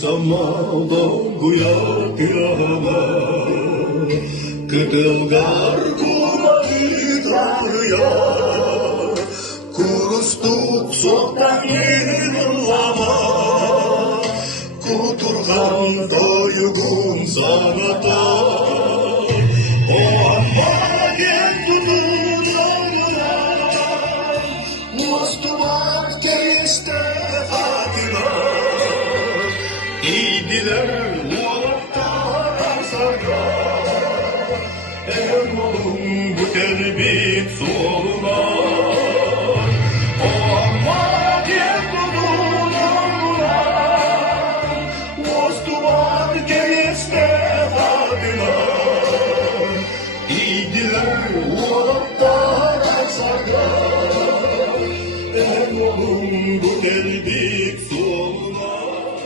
Сама долгуя пьяна, Кытылгар кулайтрарыя, Курустук соктан еллама, Кутурган дойгун саната. О аммаген тутуларына, Мостумак тесте Фатима, İydiler mualaktar arsaka, Eğer oğlum bu terbit soğuk.